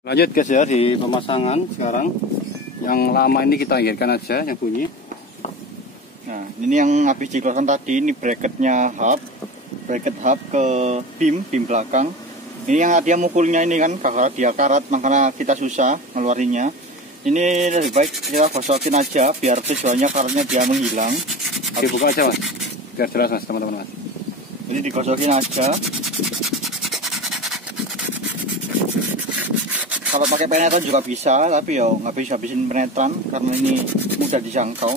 Lanjut guys ya, di pemasangan sekarang. Yang lama ini kita inginkan aja yang bunyi. Nah, ini yang habis dikeluarkan tadi, ini bracket hub ke beam belakang. Ini yang dia mukulnya ini kan bakal dia karat, makanya kita susah ngeluarinnya. Ini lebih baik kita gosokin aja biar tujuannya karatnya dia menghilang. Dibuka aja mas, biar jelas mas teman-teman mas. Ini digosokin aja. Kalau pakai penetran juga bisa, tapi ya nggak bisa habisin penetran karena ini mudah dijangkau.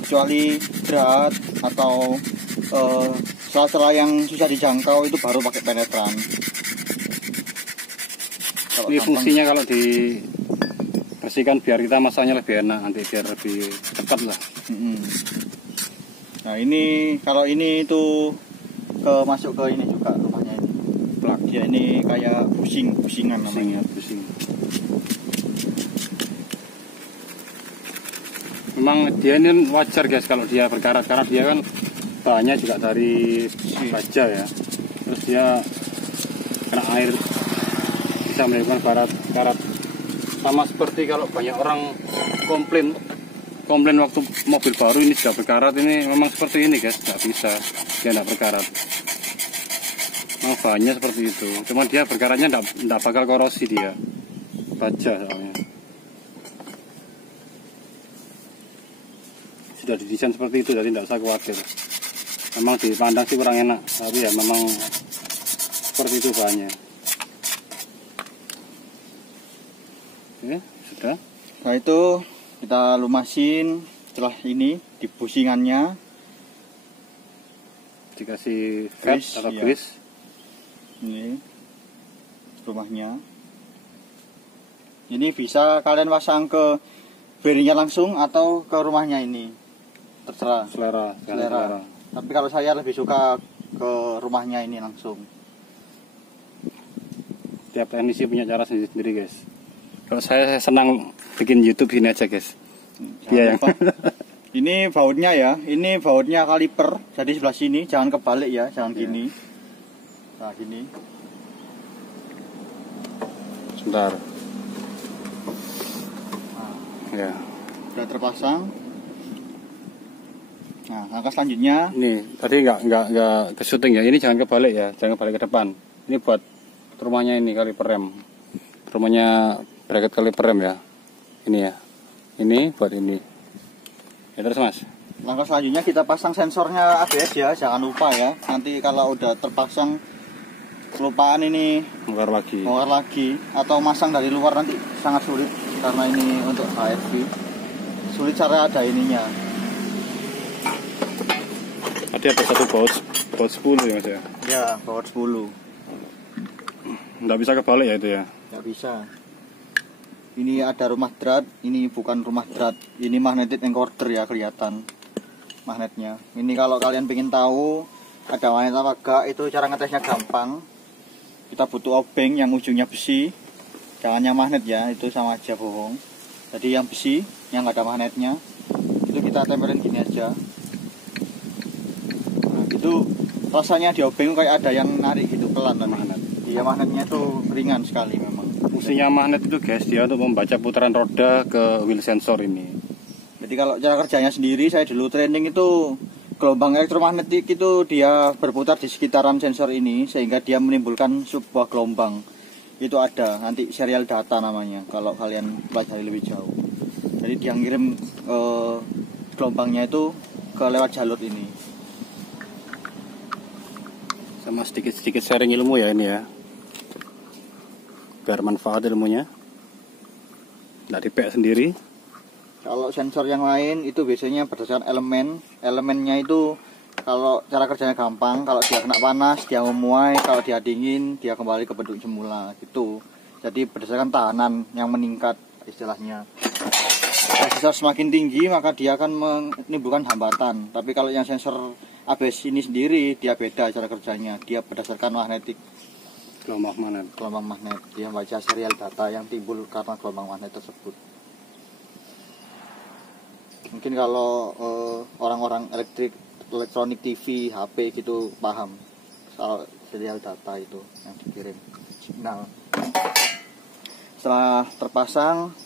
Kecuali berat atau celah-celah yang susah dijangkau itu baru pakai penetran. Ini fungsinya kalau dibersihkan biar kita masaknya lebih enak, nanti biar lebih cepat lah. Nah ini kalau ini itu masuk ke ini juga rumahnya ini. Plug dia ini kayak busingan namanya. Busing. Memang dia ini wajar guys kalau dia berkarat karena dia kan bahannya juga dari baja ya. Terus dia kena air bisa menimbulkan karat. Sama seperti kalau banyak orang komplain waktu mobil baru ini sudah berkarat, ini memang seperti ini guys, nggak bisa dia nggak berkarat. Memang bahannya seperti itu, cuman dia berkaratnya nggak bakal korosi, dia baja soalnya. Sudah didesain seperti itu, jadi tidak usah khawatir. Memang dipandang sih kurang enak, tapi ya memang seperti itu bahannya. Oke, sudah. Nah itu kita lumasin. Setelah ini di busingannya dikasih fat atau grease. Ini rumahnya. Ini bisa kalian pasang ke bearingnya langsung atau ke rumahnya ini, terserah selera. Tapi kalau saya lebih suka ke rumahnya ini langsung. Tiap teknisi punya cara sendiri guys. Kalau saya senang bikin YouTube ini aja guys. Dia yang ini bautnya ya, ini bautnya kaliper. Jadi sebelah sini, jangan kebalik ya, jangan gini. Nah gini. Sebentar. Nah, ya. Sudah terpasang. Nah langkah selanjutnya. Ini tadi nggak ke syuting ya. Ini jangan kebalik ya, jangan kebalik ke depan. Ini buat rumahnya ini kaliper rem. Rumahnya bracket kaliper rem ya. Ini ya. Ini buat ini. Ya terus mas. Langkah selanjutnya kita pasang sensornya ABS ya, jangan lupa ya. Nanti kalau udah terpasang kelupaan ini Bongkar lagi atau masang dari luar nanti sangat sulit karena ini untuk HFV. Sulit cara ada ininya. Tadi ada satu baut 10 ya mas ya. Ya, baut 10. Nggak bisa kebalik ya itu ya. Nggak bisa. Ini ada rumah drat, ini bukan rumah drat. Ini magnetic encoder ya, kelihatan magnetnya. Ini kalau kalian pengen tahu ada magnet apa enggak, itu cara ngetesnya gampang. Kita butuh obeng yang ujungnya besi, jangan yang magnet ya, itu sama aja bohong. Jadi yang besi, yang nggak ada magnetnya, itu kita tempelin gini aja. Nah, itu rasanya di obeng kayak ada yang narik gitu, pelan magnet. Iya, magnetnya itu ringan sekali memang. Fungsinya magnet itu guys, dia untuk membaca putaran roda ke wheel sensor ini. Jadi kalau cara kerjanya sendiri, saya dulu training itu gelombang elektromagnetik itu dia berputar di sekitaran sensor ini sehingga dia menimbulkan sebuah gelombang. Itu ada nanti serial data namanya kalau kalian pelajari lebih jauh. Jadi dia ngirim gelombangnya itu ke lewat jalur ini. Sama sedikit sharing ilmu ya ini ya. Biar manfaat ilmunya. Nggak dipek sendiri. Kalau sensor yang lain itu biasanya berdasarkan elemennya itu kalau cara kerjanya gampang, kalau dia kena panas dia memuai, kalau dia dingin dia kembali ke bentuk semula gitu. Jadi berdasarkan tahanan yang meningkat istilahnya. Resistor semakin tinggi maka dia akan menimbulkan hambatan. Tapi kalau yang sensor ABS ini sendiri dia beda cara kerjanya, dia berdasarkan Gelombang magnet. Dia baca serial data yang timbul karena gelombang magnet tersebut. Mungkin kalau orang-orang elektronik TV, HP gitu paham soal serial data itu yang dikirim signal. Setelah terpasang,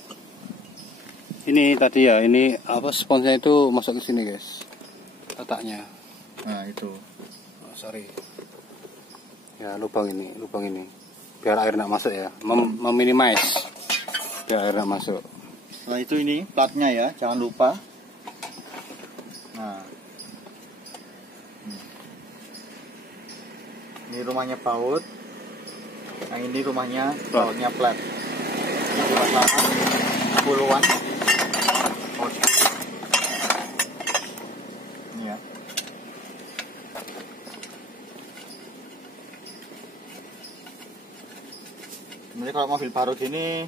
Ini tadi ya, ini apa sponsnya itu masuk ke sini guys, letaknya. nah itu. Oh, sorry. Ya lubang ini, biar air nggak masuk ya, meminimize biar air nggak masuk. Setelah itu ini platnya ya, jangan lupa. Nah, ini rumahnya baut, yang ini rumahnya bautnya plat. Ini juga sama, 10-an. Ini ya. Sebenarnya kalau mobil baru gini,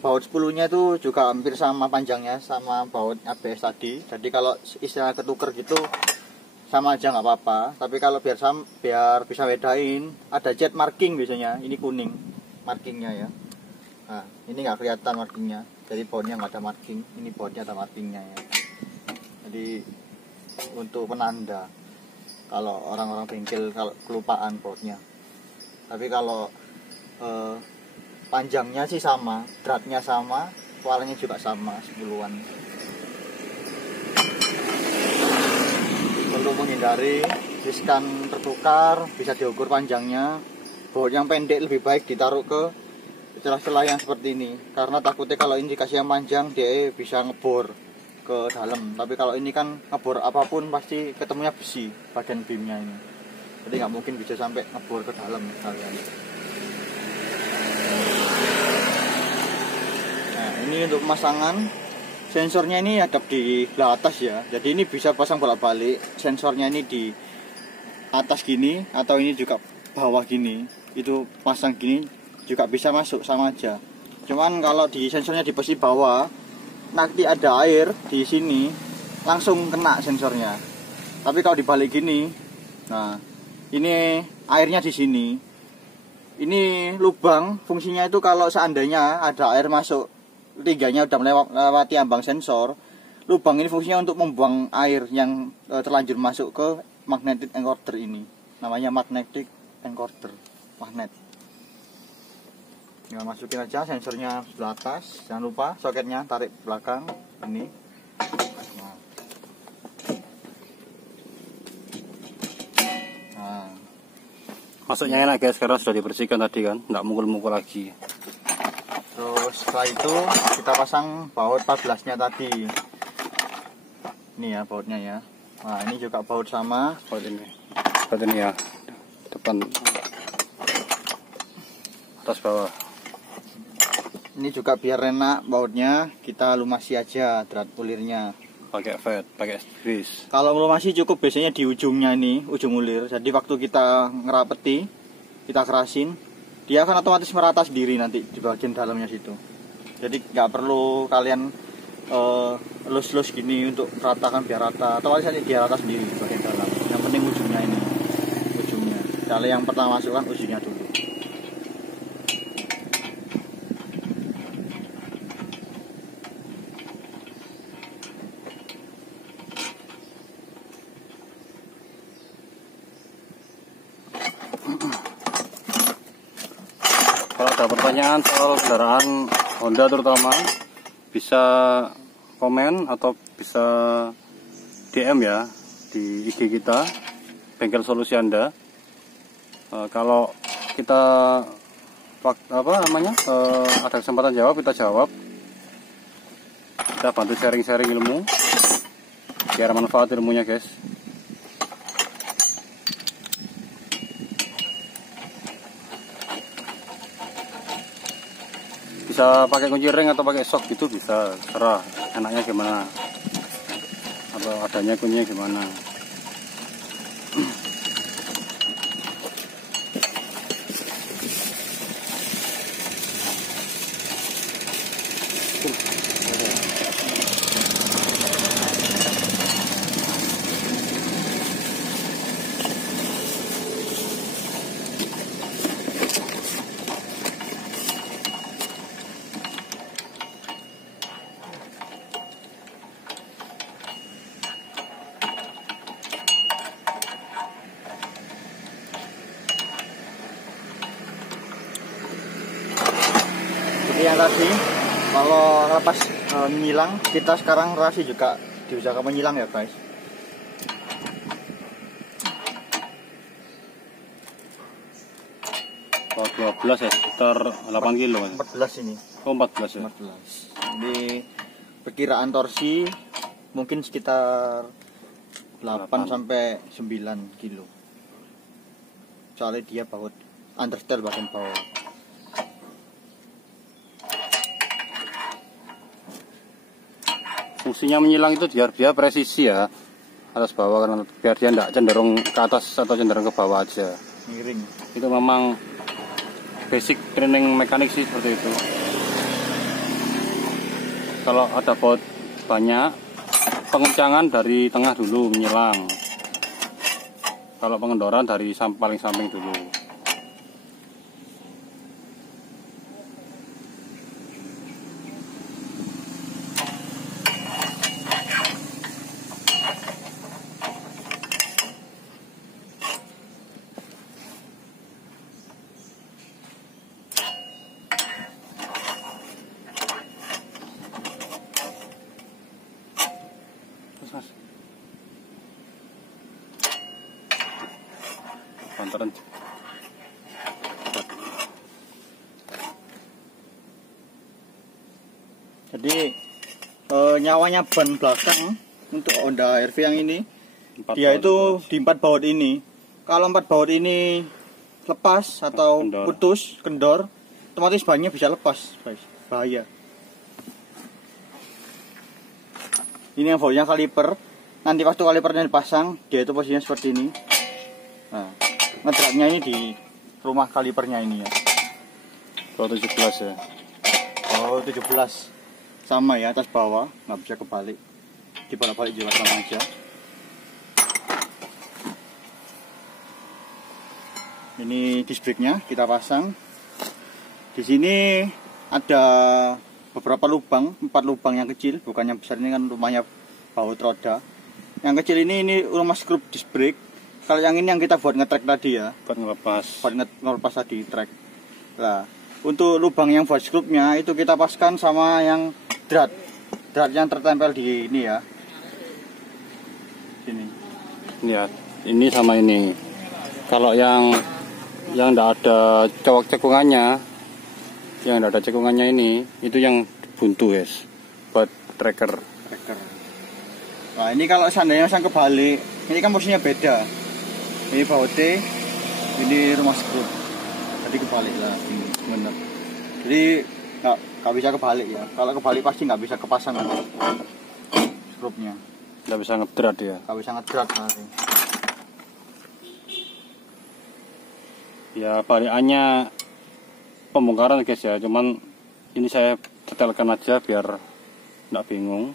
baut 10-nya itu juga hampir sama panjangnya sama baut ABS tadi. Jadi kalau istilah ketuker gitu sama aja nggak apa-apa. Tapi kalau biar bisa bedain, ada jet marking biasanya. Ini kuning markingnya ya. Nah, ini nggak kelihatan markingnya. Jadi bautnya nggak ada marking. Ini bautnya ada markingnya ya. Jadi untuk penanda kalau orang-orang bengkel kalau kelupaan bautnya. Tapi kalau panjangnya sih sama, dratnya sama, kualanya juga sama, 10-an. Untuk menghindari riskan tertukar, bisa diukur panjangnya. Baut yang pendek lebih baik ditaruh ke celah-celah yang seperti ini, karena takutnya kalau ini dikasih yang panjang dia bisa ngebor ke dalam. Tapi kalau ini kan ngebor apapun pasti ketemunya besi bagian beamnya ini, jadi nggak mungkin bisa sampai ngebor ke dalam kalian. Nah, ini untuk pemasangan sensornya ini hadap di belah atas ya, jadi ini bisa pasang bolak-balik. Sensornya ini di atas gini atau ini juga bawah gini, itu pasang gini juga bisa masuk, sama aja. Cuman kalau di sensornya di posisi bawah, nanti ada air di sini langsung kena sensornya. Tapi kalau dibalik gini, nah ini airnya di sini. Ini lubang fungsinya itu kalau seandainya ada air masuk, tiganya udah melewati ambang sensor, lubang ini fungsinya untuk membuang air yang terlanjur masuk ke magnetic encoder ini. Namanya magnetic encoder, magnet. Tinggal masukin aja sensornya sebelah atas. Jangan lupa soketnya tarik belakang ini. Nah. Masuknya enak guys, karena sudah dibersihkan tadi kan, nggak mukul-mukul lagi. Terus setelah itu kita pasang baut 14-nya tadi. Ini ya bautnya ya. Nah, ini juga baut sama. Baut ini ya, depan atas bawah. Ini juga biar enak bautnya, kita lumasi aja drat ulirnya. Pakai vet, pakai grease. Kalau melumasi cukup biasanya di ujungnya ini, ujung ulir. Jadi waktu kita ngerapeti, kita kerasin, dia akan otomatis merata sendiri nanti di bagian dalamnya situ. Jadi nggak perlu kalian lus-lus gini untuk ratakan biar rata. Otomatis nanti dia rata sendiri di bagian dalam. Yang penting ujungnya ini, ujungnya. Kalau yang pertama masukkan ujungnya dulu. Kalau ada pertanyaan soal kendaraan Honda terutama, bisa komen atau bisa DM ya di IG kita, Bengkel Solusi Anda. Kalau kita ada kesempatan jawab, kita jawab. Kita bantu sharing-sharing ilmu biar manfaat ilmunya guys. Bisa pakai kunci ring atau pakai sok gitu, bisa, serah enaknya gimana, atau adanya kuncinya gimana. yang tadi, kalau lepas menyilang, kita sekarang rasi juga diusahakan menyilang ya guys. Oh, 12 ya, sekitar 8 kilo mas. 14 ini. Oh 14 ya. 14. Ini perkiraan torsi mungkin sekitar 8 sampai 9 kilo. Soalnya dia baut understyle bagian bawah. Fungsinya menyilang itu biar dia presisi ya, atas bawah, karena biar dia tidak cenderung ke atas atau cenderung ke bawah aja. Miring. Itu memang basic training mekanik sih seperti itu. Kalau ada baut banyak, pengencangan dari tengah dulu menyilang. Kalau pengendoran dari paling samping dulu. Pantaran. Jadi nyawanya ban belakang untuk Honda RV yang ini, 4 dia baut itu di 4 baut ini. Kalau 4 baut ini lepas atau putus, kendor, otomatis bannya bisa lepas, guys. Bahaya. Ini yang bautnya kaliper. Nanti waktu kalipernya dipasang, dia itu posisinya seperti ini. Nah, ngedraknya ini di rumah kalipernya ini ya. Oh 17 ya. Oh 17. Sama ya, atas bawah, nggak bisa kebalik. Dibolak-balik juga sama aja. Ini disc brake-nya kita pasang. Di sini ada beberapa lubang, 4 lubang yang kecil, bukan yang besar. Ini kan rumahnya baut roda. Yang kecil ini rumah skrup disc brake. Kalau yang ini yang kita buat ngetrek tadi ya, Buat ngelepas. buat ngelepas tadi trek. Nah, untuk lubang yang buat skrupnya itu kita paskan sama yang drat yang tertempel di ini ya. Sini. Ya, ini sama ini. Kalau yang tidak ada cekungannya, yang tidak ada cekungannya ini, itu yang buntu guys, buat tracker. Nah, ini kalau seandainya pasang kebalik, ini kan posisinya beda. Ini bautnya, ini rumah skrup. Jadi kebalik lah, ini bener. Jadi nggak bisa kebalik ya. Kalau kebalik pasti nggak bisa kepasang skrupnya. Nggak bisa ngedrat ya. Nggak bisa ngedrat nanti. Ya balikannya pembongkaran guys ya, cuman ini saya detailkan aja biar nggak bingung.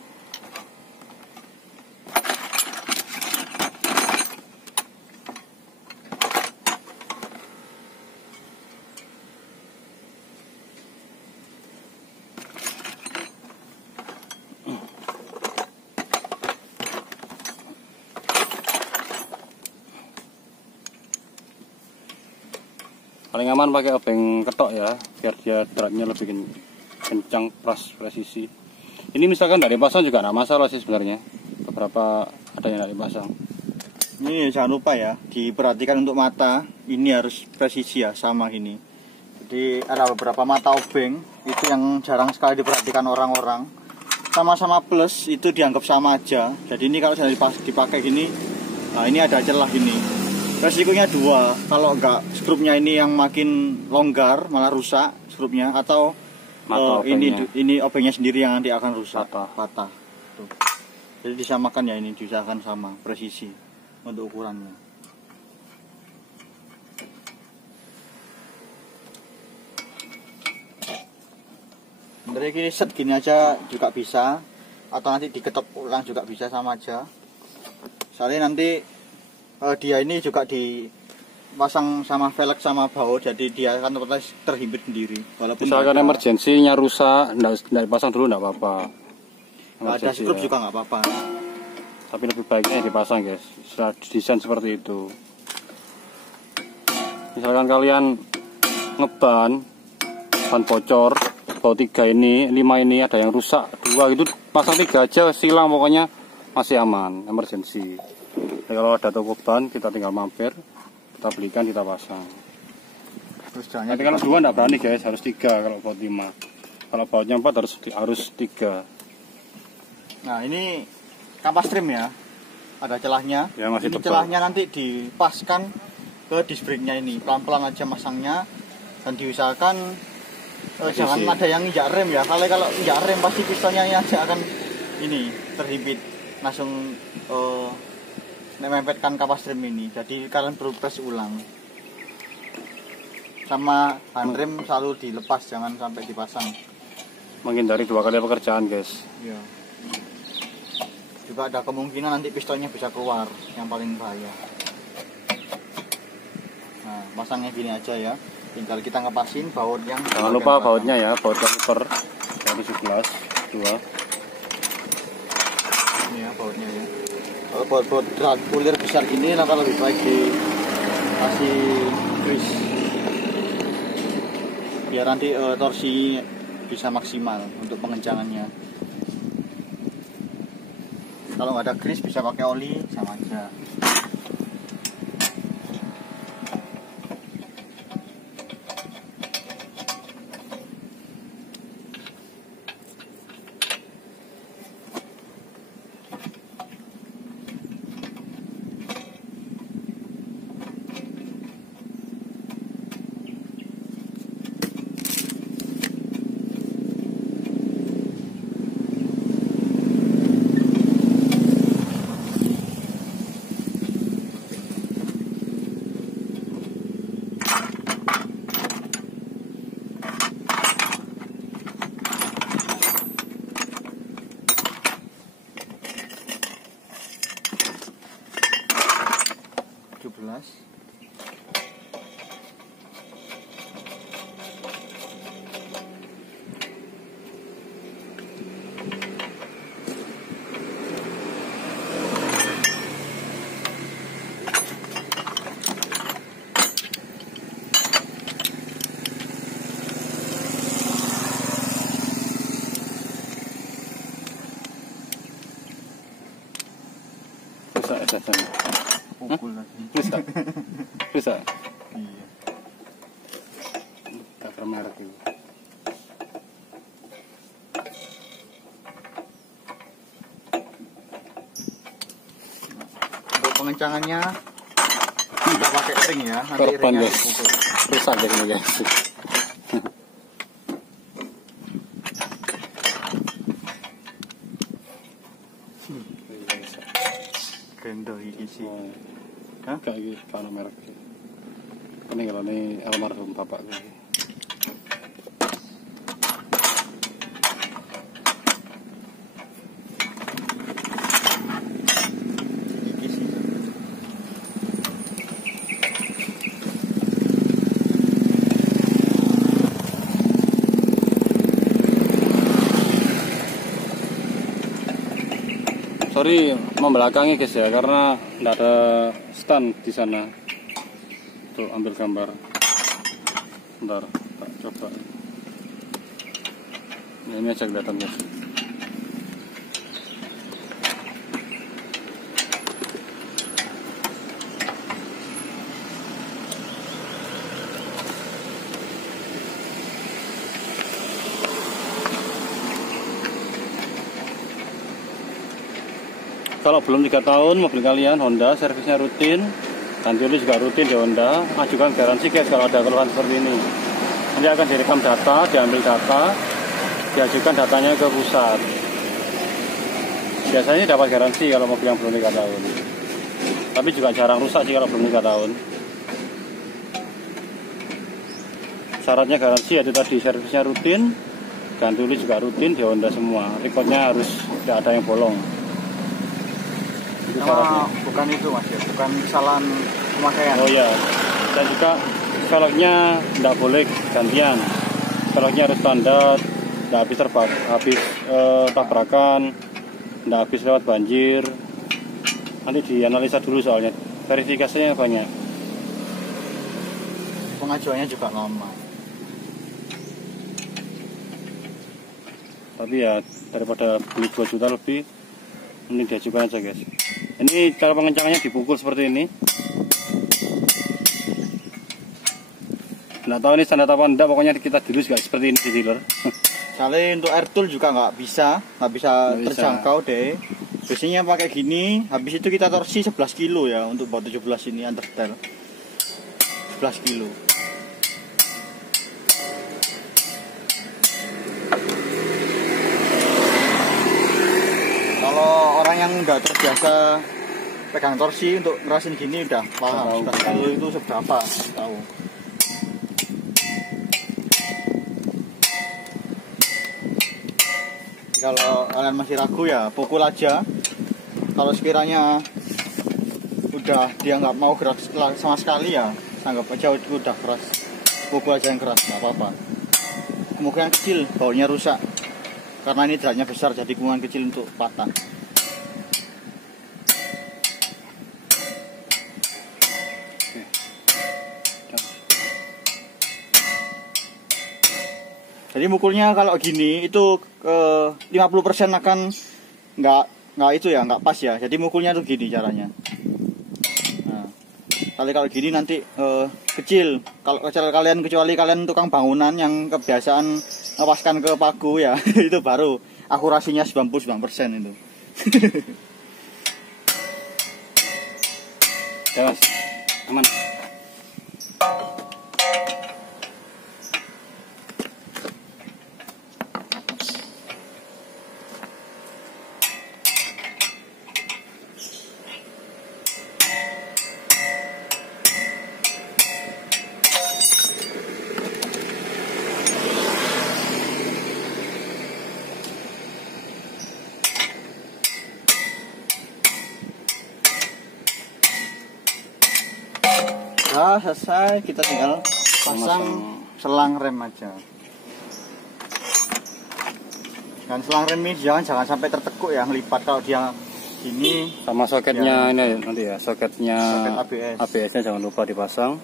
Paling aman pakai obeng ketok ya, biar dia dratnya lebih kencang, presisi. Ini misalkan dari pasang juga nggak masalah sih sebenarnya. Beberapa ada yang dari pasang. Ini jangan lupa ya, diperhatikan untuk mata. Ini harus presisi ya, sama ini. Jadi ada beberapa mata obeng itu yang jarang sekali diperhatikan orang-orang. Sama-sama plus itu dianggap sama aja. Jadi ini kalau saya dipakai gini, nah ini ada celah ini. Resikonya 2, kalau enggak skrupnya ini yang makin longgar malah rusak skrupnya, atau ini obengnya sendiri yang nanti akan rusak, patah. Tuh. Jadi disamakan ya, ini diusahakan sama presisi untuk ukurannya. Dari gini set gini aja juga bisa, atau nanti diketok ulang juga bisa, sama aja. Soalnya nanti dia ini juga dipasang sama velg sama baut, jadi dia akan terhimpit sendiri. Walaupun misalkan emergensinya rusak, nggak dipasang dulu nggak apa-apa. Ada skrup ya juga nggak apa-apa. Tapi lebih baiknya dipasang guys, sudah desain seperti itu. Misalkan kalian ban bocor, baut 3 ini, 5 ini ada yang rusak, 2 itu pasang 3 aja silang, pokoknya masih aman, emergency. Jadi kalau ada toko ban kita tinggal mampir, kita belikan, kita pasang. Terus Tapi kalau 2 enggak berani guys, harus 3 kalau baut 5. Kalau bautnya 4 harus 3. Nah ini kampas trim ya, ada celahnya. Ya, masih ini tebal. celahnya nanti dipaskan ke disc brake-nya ini, pelan-pelan aja masangnya, dan diusahakan jangan ada yang injak rem ya. Kalau injak rem pasti pistonnya aja akan ini terhimpit, langsung mempetkan kapas rem ini. Jadi kalian perlu press ulang. Sama handrem selalu dilepas, jangan sampai dipasang. Menghindari 2 kali pekerjaan guys. Ya. Juga ada kemungkinan nanti pistonnya bisa keluar, yang paling bahaya. Nah, pasangnya gini aja ya. Tinggal kita ngepasin baut yang. Jangan lupa bautnya ya, baut kaliper yang 17 2. Ini ya bautnya ya. Kalau baut-baut kulir besar gini, maka lebih baik dikasih grease. Biar nanti torsi bisa maksimal untuk pengencangannya. Kalau nggak ada grease bisa pakai oli, sama aja. Pukul lagi. Bisa. Iya. Tak merek itu. Untuk pengencangannya tidak pakai ring ya, nanti Korban ringnya guys, dipukul. rusak ini guys. Gendo iki sih. Hah? Kayak gitu, kalau merek. Ini kalau ini almarhum bapak gue. Iki sih. Sorry membelakangi guys ya, karena tidak ada stand di sana untuk ambil gambar. Bentar, tak coba. Nah, ini aja kelihatan guys. Kalau belum 3 tahun mobil kalian Honda, servisnya rutin, ganti oli juga rutin di Honda, ajukan garansi guys kalau ada keluhan seperti ini. Nanti akan direkam data, diambil data, diajukan datanya ke pusat. Biasanya dapat garansi kalau mobil yang belum 3 tahun. Tapi juga jarang rusak sih kalau belum 3 tahun. Syaratnya garansi yaitu tadi servisnya rutin, ganti oli juga rutin di Honda semua. Recordnya harus tidak ada yang bolong. Itu syaratnya. Bukan itu mas ya, bukan kesalahan pemakaian. Oh ya, dan juga velgnya tidak boleh gantian. Velgnya harus standar, tidak habis tabrakan, tidak habis lewat banjir. Nanti dianalisa dulu soalnya, verifikasinya banyak. Pengajuannya juga lama. tapi ya daripada beli 2 juta lebih mending diajukan aja guys. Ini cara pengencangannya dipukul seperti ini. Nggak tahu ini standar apa enggak, pokoknya kita dulu juga seperti ini di dealer. Soalnya untuk air tool juga nggak bisa terjangkau deh. Biasanya pakai gini, habis itu kita torsi 11 kilo ya untuk baut 17 ini undertale. 11 kilo. Kalau orang yang udah terbiasa pegang torsi untuk ngerasin gini udah paham 11 kilo itu seberapa, tahu. Kalau kalian masih ragu ya pukul aja. Kalau sekiranya udah dia nggak mau gerak sama sekali ya anggap aja udah keras, pukul aja yang keras, nggak apa-apa. Kemungkinan kecil bautnya rusak karena ini dratnya besar, jadi kemungkinan kecil untuk patah. Jadi mukulnya kalau gini itu 50% akan nggak itu ya, nggak pas ya. Jadi mukulnya tuh gini caranya. Nah, kalau gini nanti kecil. Kalau kalian kecuali kalian tukang bangunan yang kebiasaan ngepaskan ke paku ya, itu baru akurasinya 99% itu. Ya mas, aman. Nah, selesai, kita tinggal pasang selang rem aja. Dan selang rem ini jangan sampai tertekuk ya, ngelipat. Kalau dia gini sama soketnya ya, ini nanti ya, soketnya soket ABS-nya jangan lupa dipasang.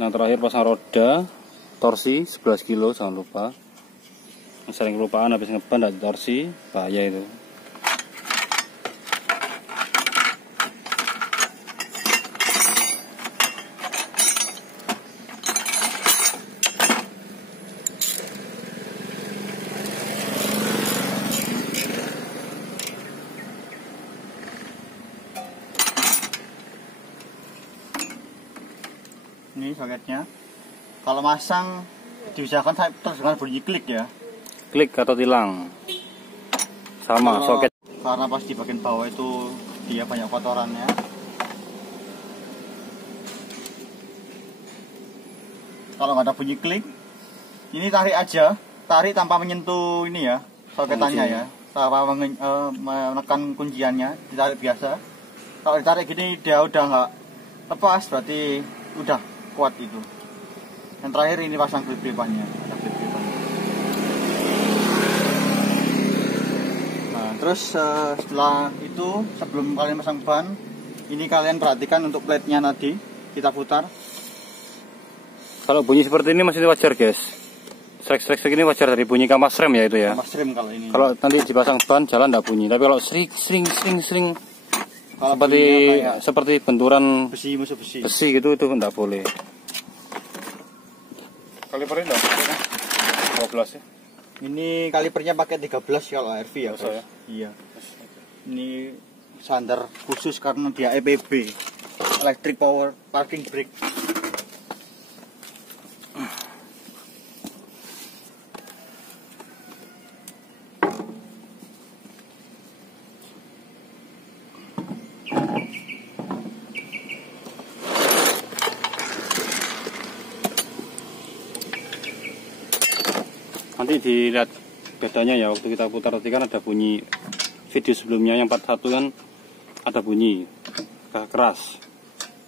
Nah terakhir pasang roda torsi 11 kilo jangan lupa. Sering kelupaan habis ngeban dan torsi, bahaya itu. Ini soketnya. Kalau masang diusahakan terus dengan bunyi klik ya. Klik atau tilang. Sama soket. Karena pas di bagian bawah itu dia banyak kotorannya. Kalau nggak ada bunyi klik, ini tarik aja, tarik tanpa menyentuh ini ya, soketannya ya, tanpa menekan kunciannya, ditarik biasa. Kalau ditarik gini dia udah nggak lepas, berarti udah kuat itu. Yang terakhir ini pasang klip-klipannya, ada klip-klipannya. Nah, terus setelah itu sebelum kalian pasang ban, ini kalian perhatikan untuk plate-nya tadi kita putar. Kalau bunyi seperti ini masih wajar guys. Srek-srek ini wajar dari bunyi kampas rem ya itu ya. Kampas rem kalau ini. Kalau nanti dipasang ban jalan tidak bunyi, tapi kalau sering kalau seperti benturan besi musuh besi gitu itu tidak boleh. Kalipernya enggak boleh kan? 12 ya. Ini kalipernya pakai 13 kalau RV ya, guys. Ya? Iya. Ini sandar khusus karena dia EPB, Electric Power Parking Brake. Nanti dilihat bedanya ya waktu kita putar tadi kan ada bunyi. Video sebelumnya yang 41 kan ada bunyi keras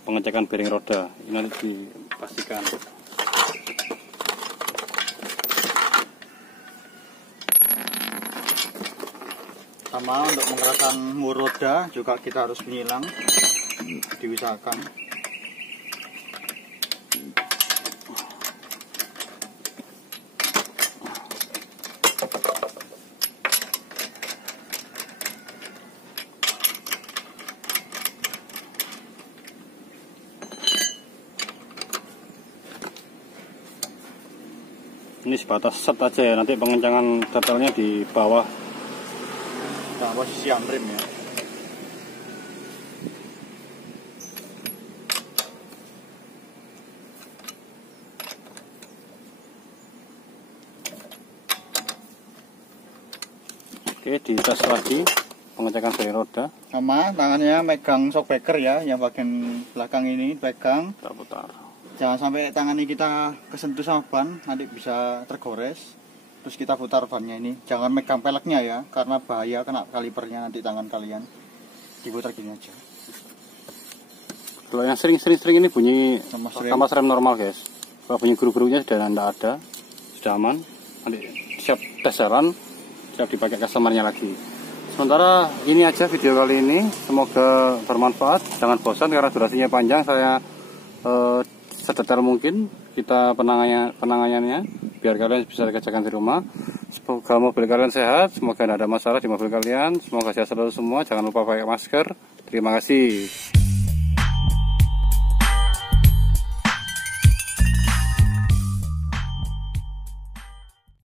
pengecekan bearing roda. Ini nanti dipastikan. Sama untuk mengeraskan mur roda juga kita harus menyilang, diusahakan. Ini sebatas set aja ya, nanti pengencangan detailnya di bawah. Nah, posisi rem ya. Oke, dites lagi pengecekan dari roda. Sama tangannya megang shockbreaker ya, yang bagian belakang ini pegang. Kita putar. Jangan sampai tangan ini kita kesentuh sama ban, nanti bisa tergores. Terus kita putar bannya ini. Jangan megang peleknya ya, karena bahaya kena kalipernya nanti tangan kalian. Diputar gini aja. Kalau yang sering ini bunyi Lemas rem normal guys. Kalau bunyi guru-gurunya sudah tidak ada, sudah aman. Nanti siap tes jalan, siap dipakai customernya lagi. Sementara ini aja video kali ini, semoga bermanfaat. Jangan bosan karena durasinya panjang. Saya sedetail mungkin kita penanganannya biar kalian bisa kerjakan di rumah. Semoga mobil kalian sehat, semoga tidak ada masalah di mobil kalian, semoga sehat selalu semua. Jangan lupa pakai masker. Terima kasih.